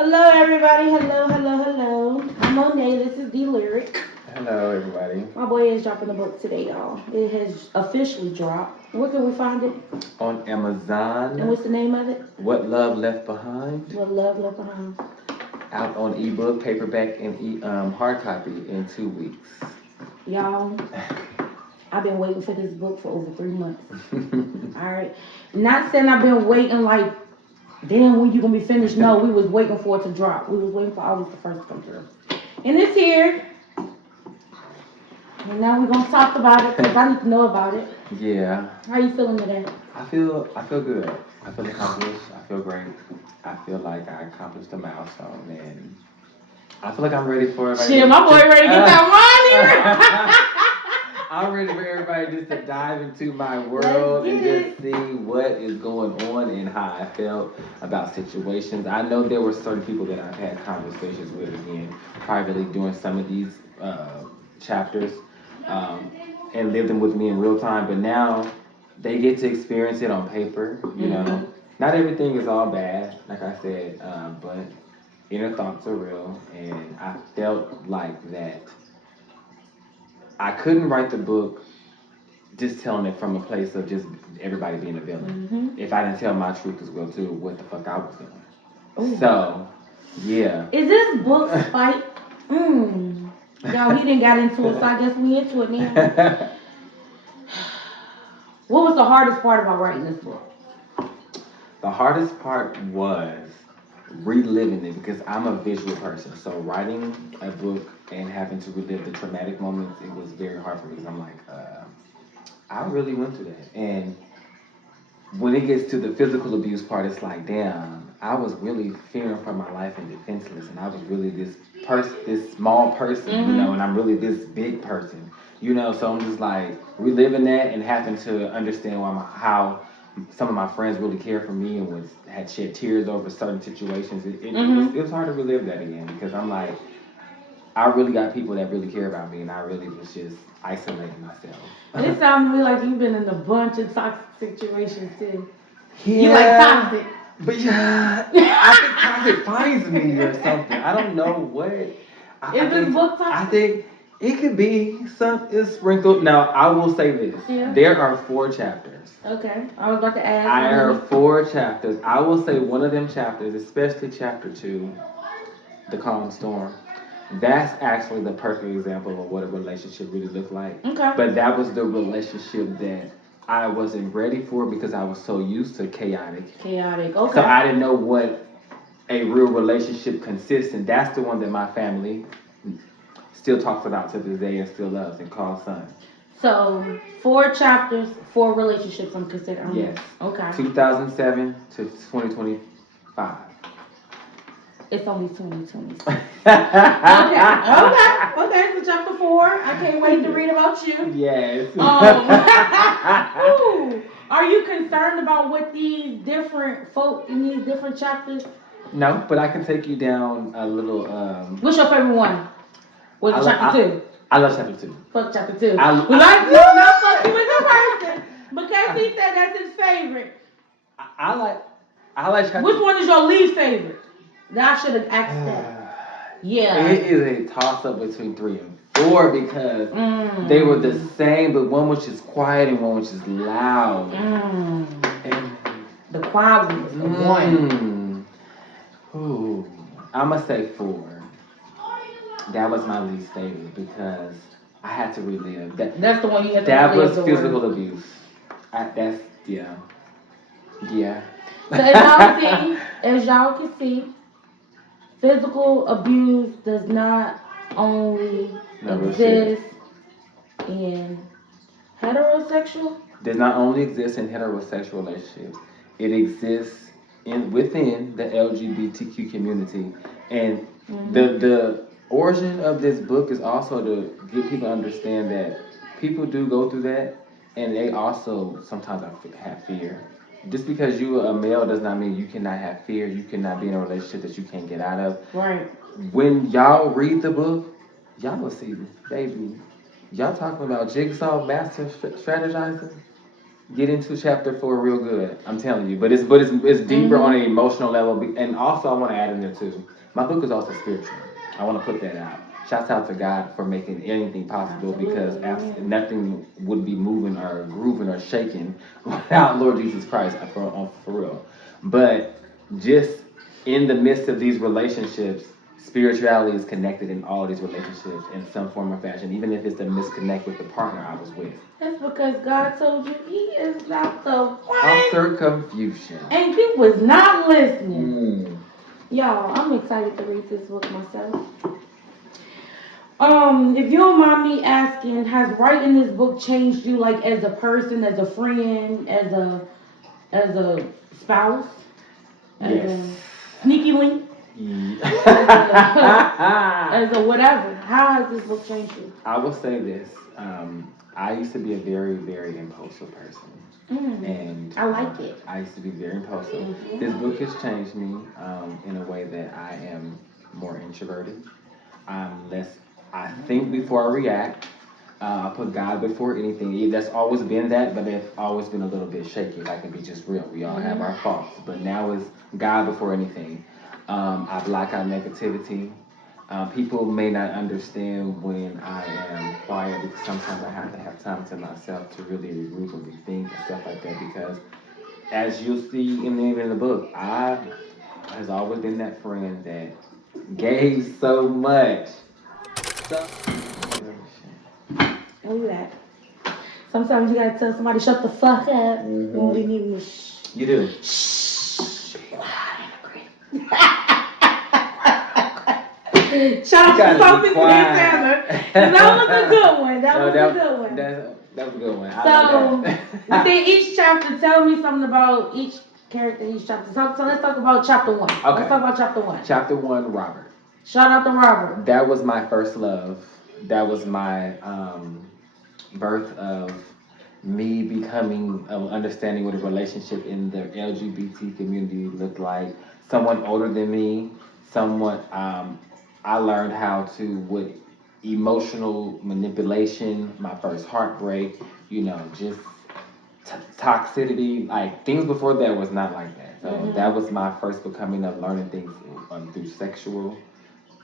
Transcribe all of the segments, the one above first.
Hello, everybody. Hello. I'm Monet. This is D Lyric. Hello, everybody. My boy is dropping the book today, y'all. It has officially dropped. Where can we find it? On Amazon. And what's the name of it? What Love Left Behind. What Love Left Behind. Out on ebook, paperback, and hard copy in 2 weeks. Y'all, I've been waiting for this book for over 3 months. All right. Not saying I've been waiting like, damn, when you gonna be finished? No, we was waiting for it to drop. We was waiting for August the 1st to come through. And it's here. And now we're gonna talk about it because I need to know about it. Yeah. How you feeling today? I feel good. I feel accomplished. I feel great. I feel like I accomplished a milestone, and I feel like I'm ready for it. Shit, my boy ready to get that money. I'm ready for everybody just to dive into my world and just see what is going on and how I felt about situations. I know there were certain people that I've had conversations with, again, privately during some of these chapters, and lived them with me in real time, but now they get to experience it on paper, you know. Not everything is all bad, like I said, but inner thoughts are real, and I felt like that I couldn't write the book just telling it from a place of just everybody being a villain. If I didn't tell my truth as well too, what the fuck I was doing. Ooh. So, yeah. Is this book fight? Y'all, he didn't got into it, so I guess we into it now. What was the hardest part about writing this book? The hardest part was reliving it because I'm a visual person. So writing a book and having to relive the traumatic moments, it was very hard for me because I'm like, I really went through that. And when it gets to the physical abuse part, it's like, damn, I was really fearing for my life and defenseless, and I was really this small person, you know, and I'm really this big person, you know. So I'm just like reliving that and having to understand how some of my friends really cared for me and had shed tears over certain situations. It was hard to relive that again because I'm like, I really got people that really care about me, and I really was just isolating myself. It sounds to me like you've been in a bunch of toxic situations too. Yeah. You like toxic. But yeah, I think toxic finds me or something. I don't know what. Is this book toxic? I think it could be it's sprinkled. Now, I will say this. Yeah. There are 4 chapters. Okay. I was about to ask. There are 4 chapters. I will say one of them chapters, especially chapter 2, The Calm Storm. That's actually the perfect example of what a relationship really looked like. Okay. But that was the relationship that I wasn't ready for because I was so used to chaotic. Okay. So I didn't know what a real relationship consists in. That's the one that my family still talks about to this day and still loves and calls son. So 4 chapters, 4 relationships I'm considering. Yes. Okay. 2007 to 2025. It's only 2020. Okay. So chapter 4. I can't wait to read about you. Yes. Are you concerned about what these different folk in these different chapters? No, but I can take you down a little. What's your favorite one? What's chapter 2? I love chapter 2. Fuck chapter 2. Not fuck you as a person because he said that's his favorite. I like chapter 2. Which one is your least favorite? I should have asked that. Yeah. It is a toss up between 3 and 4 because they were the same, but one was just quiet and one was just loud. And the quiet one was the one. Ooh, I'm gonna say 4. That was my least favorite because I had to relive that. That's the one you had to relive. relive. That was physical abuse. Yeah. So as y'all can see, physical abuse does not only exist in heterosexual. Does not only exist in heterosexual relationships. It exists within the LGBTQ community, and the origin of this book is also to get people to understand that people do go through that, and they also sometimes have fear. Just because you're a male does not mean you cannot have fear. You cannot be in a relationship that you can't get out of. Right. When y'all read the book, y'all will see, baby, y'all talking about Jigsaw Master Strategizer? get into chapter 4 real good. I'm telling you, but it's deeper on an emotional level. And also, I want to add in there too. My book is also spiritual. I want to put that out. Shouts out to God for making anything possible because nothing would be moving or grooving or shaking without Lord Jesus Christ for real. But just in the midst of these relationships, spirituality is connected in all these relationships in some form or fashion, even if it's to misconnect with the partner I was with. That's because God told you He is not the one. Author confusion. And you was not listening. Y'all, I'm excited to read this book myself. If you don't mind me asking, has writing this book changed you, like as a person, as a friend, as a spouse, as a sneaky link, as a whatever? How has this book changed you? I will say this. I used to be a very, very impulsive person. And I like it. I used to be very impulsive. This book has changed me in a way that I am more introverted. I'm less. I think before I react. I put God before anything. That's always been that, but it's always been a little bit shaky. If I can be just real, we all have our faults, but now it's God before anything. I block out negativity. People may not understand when I am quiet because sometimes I have to have time to myself to really regroup and rethink and stuff like that. Because as you'll see in the book, I has always been that friend that gave so much. Look at that. Sometimes you gotta tell somebody shut the fuck up. You do. Shh. Shout out to Sophie Taylor. That was a good one. That was a good one. That was a good one. So within each chapter, tell me something about each character, each chapter. So let's talk about chapter 1. Okay. Let's talk about chapter 1. Chapter 1, Robert. Shout out to Robert. That was my first love. That was my birth of me becoming understanding what a relationship in the LGBT community looked like. Someone older than me, someone I learned how to with emotional manipulation, my first heartbreak, just toxicity, like things before that was not like that. So that was my first becoming of learning things through sexual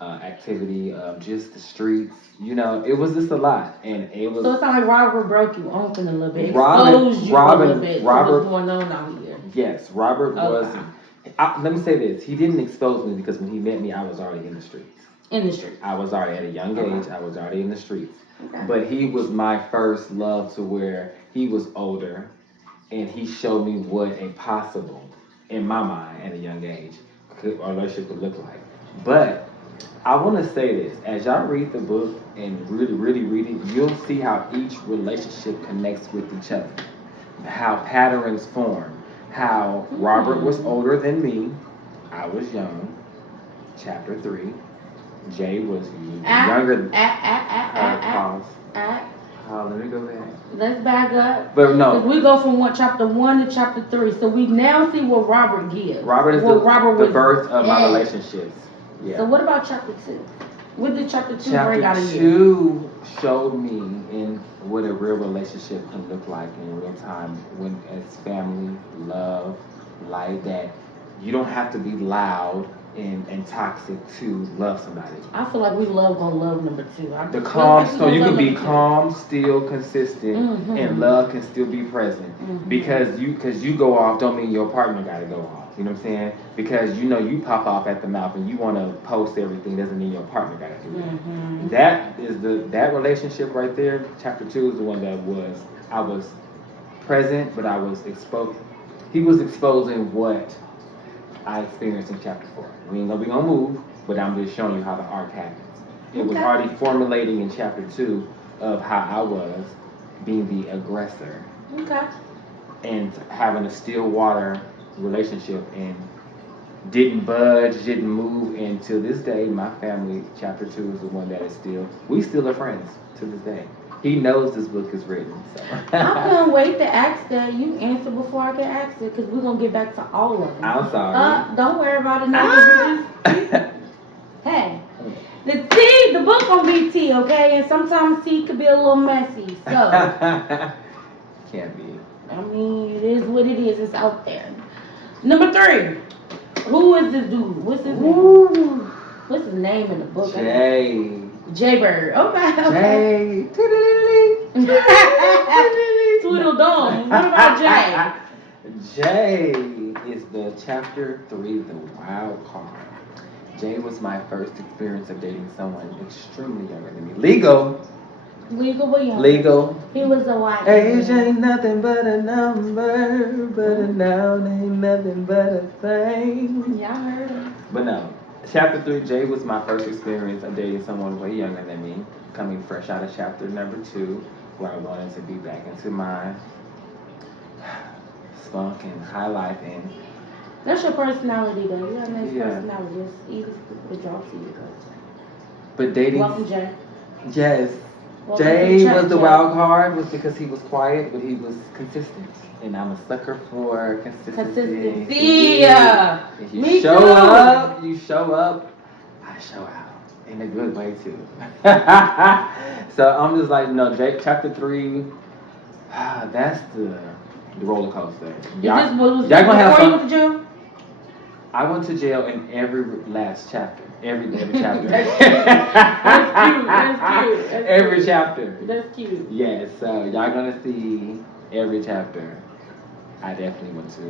activity, just the streets. It was just a lot, and it was. So it sounds like Robert broke you open a little bit, exposed you a little bit to what's going on out here. Yes, Robert was. Let me say this: he didn't expose me because when he met me, I was already in the streets. I was already at a young age. I was already in the streets. But he was my first love to where he was older, and he showed me what a possible, in my mind, at a young age, a relationship could look like. But I want to say this, as y'all read the book and really, really read it, you'll see how each relationship connects with each other, how patterns form, how Robert was older than me, I was young, chapter 3, Jay was younger. Let me go back. Let's back up. But no. We go from chapter 1 to chapter 3, so we now see what Robert gives. Robert is the birth of my relationships. Yeah. So what about chapter 2? What did chapter 2 bring out of you? Chapter 2 showed me in what a real relationship can look like in real time, when it's family, love, like that. You don't have to be loud and toxic to love somebody. I feel like we gonna love number 2. The calm, so you can be calm, still consistent, and love can still be present. Because you go off don't mean your partner gotta go off. You know what I'm saying? Because you pop off at the mouth and you want to post everything doesn't mean your partner got to do that. That is that relationship right there. Chapter 2 is the one that I was present, but I was exposed. He was exposing what I experienced in chapter 4. We ain't gonna move, but I'm just showing you how the arc happens. It was already formulating in chapter 2 of how I was being the aggressor. And having a still water relationship and didn't budge, didn't move, and to this day, my family, chapter 2 is the one that is we still are friends to this day. He knows this book is written, so. I couldn't wait to ask that. You answer before I can ask it, because we're going to get back to all of them. I'm sorry. Don't worry about it now. Hey, the book gonna be tea, okay? And sometimes tea could be a little messy, so. Can't be. I mean, it is what it is. It's out there. Number 3. Who is this dude? What's his name? Ooh. What's his name in the book? Jay. Jay Bird. Okay. Jay. Tweedledum. What about Jay? Jay is the chapter 3, the wild card. Jay was my first experience of dating someone extremely younger than me. Legal. But young. Legal. He was a white Age man. ain't nothing but a number, but a noun ain't nothing but a thing. Y'all heard him. But no, chapter 3, Jay was my first experience of dating someone way younger than me, coming fresh out of chapter number 2, where I wanted to be back into my spunk and high life. And That's your personality, though. You have a nice Yeah. personality. It's easy for people to draw to you, guys. but dating, Welcome, Jay. yes, Welcome Jay to the was chat, the Jay. wild card, was because he was quiet, but he was consistent. And I'm a sucker for consistency. Consistency. Yeah. If you Me show too. up, you show up, I show out. In a good way, too. So I'm just like, no, Jay, chapter 3, that's the roller coaster. Y'all Y'all gonna have before you fun. went to jail? I went to jail in every last chapter. Every chapter. That's cute. That's cute. That's Every cute. chapter. That's cute. Yes, so y'all gonna see every chapter. I definitely went to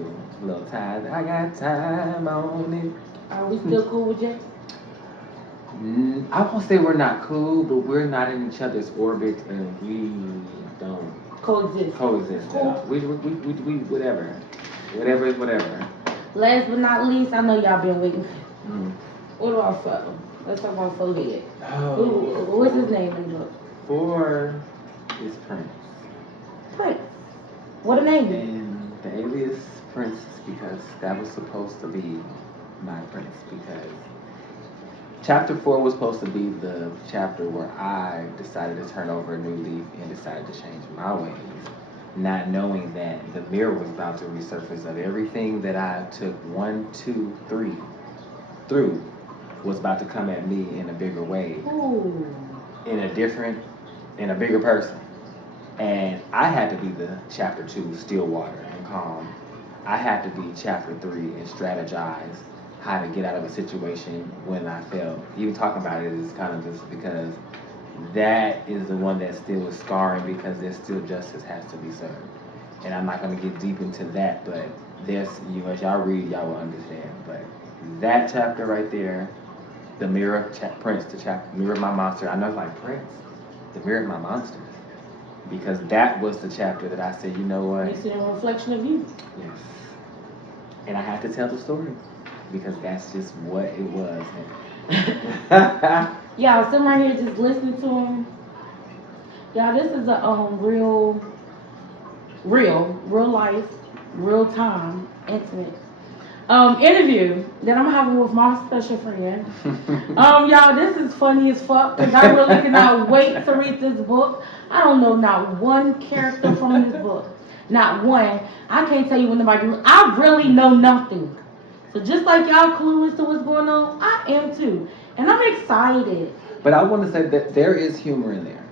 a little time. I got time on it. Are we still cool with Jay? I won't say we're not cool, but we're not in each other's orbit, and we don't Coexist. coexist. Cool. We whatever. Whatever is whatever. Last but not least, I know y'all been waiting. Mm. What about Foe? Let's talk about Foe Head. Oh. What's his name in the book? 4 is Prince. Prince. What a name. And the alias Prince is because that was supposed to be my Prince, because chapter 4 was supposed to be the chapter where I decided to turn over a new leaf and decided to change my ways, not knowing that the mirror was about to resurface of everything that I took 1, 2, 3 through was about to come at me in a bigger way, Ooh. in a bigger person. And I had to be the chapter 2, still water and calm. I had to be chapter 3 and strategize how to get out of a situation when I felt. Even talking about it is kind of just because that is the one that still is scarring, because there's still justice has to be served. And I'm not going to get deep into that, but there's, as y'all read, y'all will understand. But that chapter right there, the mirror of Prince, the chapter, mirror of my monster. I know it's like Prince, the mirror of my monsters. Because that was the chapter that I said, you know what? You see a reflection of you. Yes. And I had to tell the story, because that's just what it was. Y'all, sitting right here just listening to him. Y'all, this is a real life, real time, intimate interview that I'm having with my special friend. Y'all, this is funny as fuck, because I really cannot wait to read this book. I don't know not one character from this book. Not one. I can't tell you when nobody. I really know nothing. So just like y'all clueless to what's going on, I am too. And I'm excited. But I want to say that there is humor in there.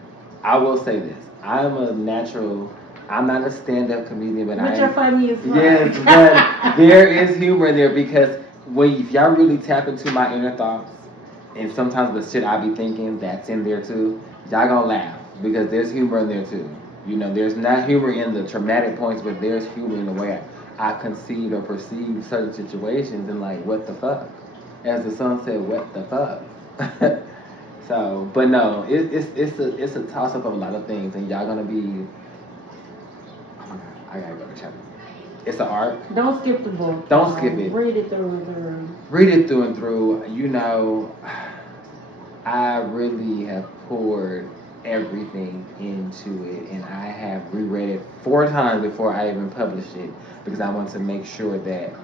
I will say this. I'm not a stand-up comedian, but Which are funny as fuck. Yes, but there is humor in there, because if y'all really tap into my inner thoughts, and sometimes the shit I be thinking, that's in there too, y'all gonna laugh, because there's humor in there too. There's not humor in the traumatic points, but there's humor in the way I conceive or perceive certain situations, and like, what the fuck? As the song said, what the fuck? So, but no, it's a toss up of a lot of things, and y'all gonna be. I gotta go to chapter. It's an art. Don't skip the book. Don't skip it. Read it through and through. Read it through and through. I really have poured everything into it, and I have reread it 4 times before I even published it, because I want to make sure that.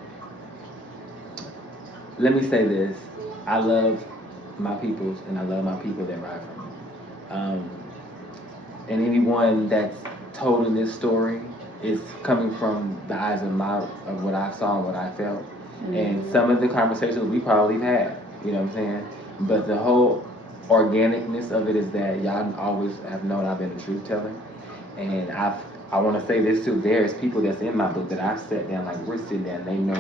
Let me say this: I love my peoples, and I love my people that ride for me. And anyone that's told in this story is coming from the eyes of what I saw and what I felt. Mm-hmm. And some of the conversations we probably had, you know what I'm saying? But the whole organicness of it is that y'all always have known I've been a truth teller. And I want to say this too. There's people that's in my book that I've sat down, like we're sitting down, they know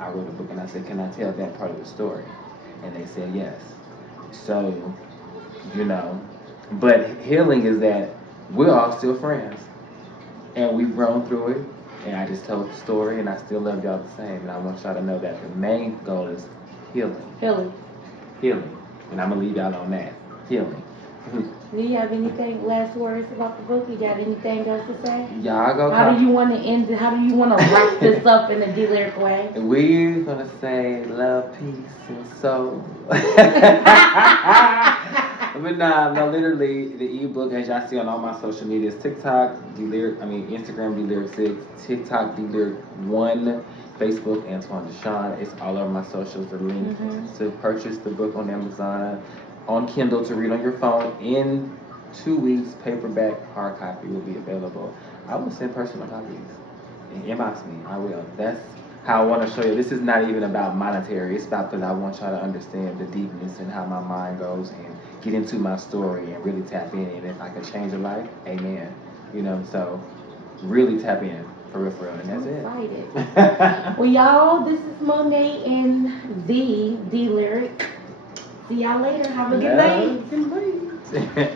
I wrote a book, and I said, can I tell that part of the story? And they said yes. So, you know, but healing is that we're all still friends, and we've grown through it. And I just told the story, and I still love y'all the same. And I want y'all to know that the main goal is healing. Healing. Healing. And I'm gonna leave y'all on that. Healing. Do you have anything, last words about the book? You got anything else to say? Y'all go. How do you want to end it? How do you want to wrap this up in a D-lyric way? We're gonna say love, peace, and soul. But nah, no, literally, the ebook, as y'all see on all my social medias, TikTok, Instagram, D-Lyric6, TikTok, D-Lyric1, Facebook, Antoine Deshawn. It's all over my socials. The link to purchase the book on Amazon, on Kindle to read on your phone. In 2 weeks, paperback, hard copy will be available. I will send personal copies. Inbox me, I will. That's how I want to show you. This is not even about monetary. It's about because I want y'all to understand the deepness and how my mind goes and get into my story and really tap in. And if I can change a life, amen. You know, so really tap in for real, and that's it. Excited. Well, y'all, this is Monet and the D-Lyric. See y'all later. Have a good night.